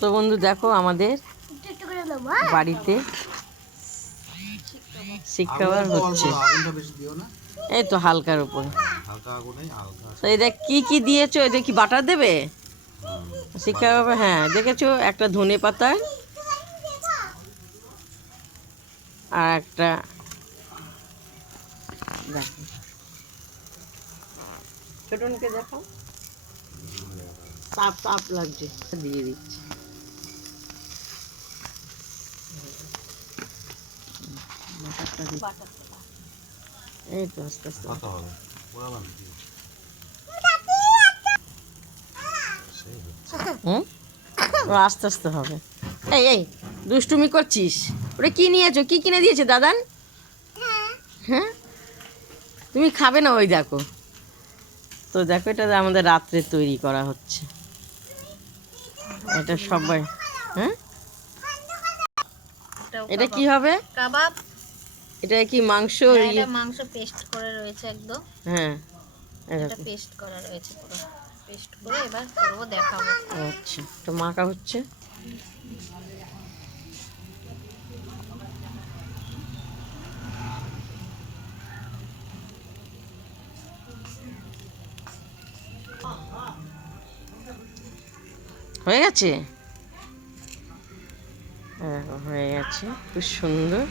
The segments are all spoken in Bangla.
তো বন্ধু দেখো আমাদের বাড়িতে শিক্ষা হচ্ছে, এই তো হালকার উপরে। তো এই দেখ কি কি দিয়েছো, এটা কি বাটার দেবে শিক্ষা? হ্যাঁ দেখেছো, একটা ধনে পাতা আর একটা দেখো, ছোটনকে দেখাও, তাপ তাপ লাগছে, দিয়ে দিচ্ছি। এই তো আস্তে আস্তে আস্তে আস্তে হবে। এই এই দুষ্টুমি করছিস? ওটা কি নিয়েছো, কি কিনে দিয়েছে দাদান? হ্যাঁ তুমি খাবে না? ওই দেখো, তো দেখো এটা আমাদের রাত্রে তৈরি করা হচ্ছে, এটা সবাই। হ্যাঁ এটা কি হবে? কাবাব। এটা কি মাংস? এটা মাংস পেস্ট করে রয়েছে একদম। হ্যাঁ এটা পেস্ট করা রয়েছে, পুরো পেস্ট করে এবার করব, দেখাবো। আচ্ছা, তো মাখা হচ্ছে। হয়ে গেছে, হয়ে গেছে, খুব সুন্দর।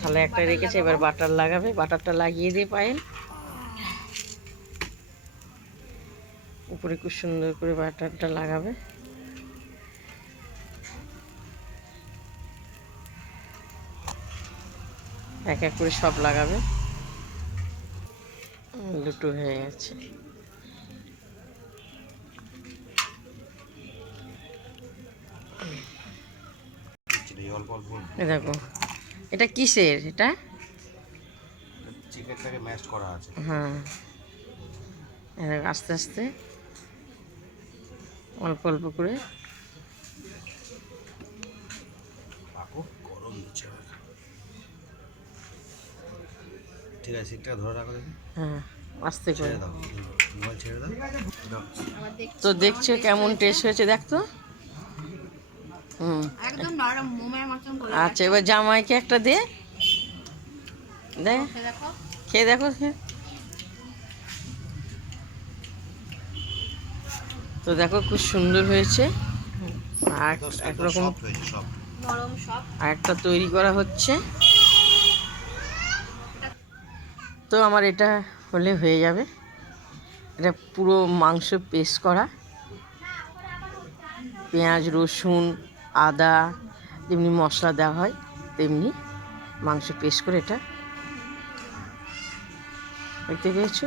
থালায় একটা রেখেছে, এবার বাটার লাগাবে, বাটারটা লাগিয়ে দিয়ে পায়েন উপরে খুব সুন্দর করে বাটারটা লাগাবে। এক এক করে সব লাগাবে। দুটো হয়ে গেছে। দেখো এটা কিসের? এটা চিকেনটাকে ম্যাশ করা আছে। হ্যাঁ আস্তে আস্তে অল্প অল্প করে। ঠিক আছে, সিটটা ধরে রাখো দেখি। হ্যাঁ আস্তে করে দাও, মোবাইল ছেড়ে দাও। তো দেখছো কেমন টেস্ট হয়েছে, দেখতো। একদম নরম মোমের মতন করে। আচ্ছা, এবার জামাইকে একটা দে, দেখ দেখো, খেয়ে দেখো। তো দেখো খুব সুন্দর হয়েছে। আর একরকম নরম সব। আর একটা তৈরি করা হচ্ছে। তো আমার এটা হলে হয়ে যাবে। এটা পুরো মাংস পেস্ট করা, পেঁয়াজ রসুন আদা যেমনি মশলা দেওয়া হয় তেমনি মাংস পেস্ট করে, এটা দেখতে পেয়েছো।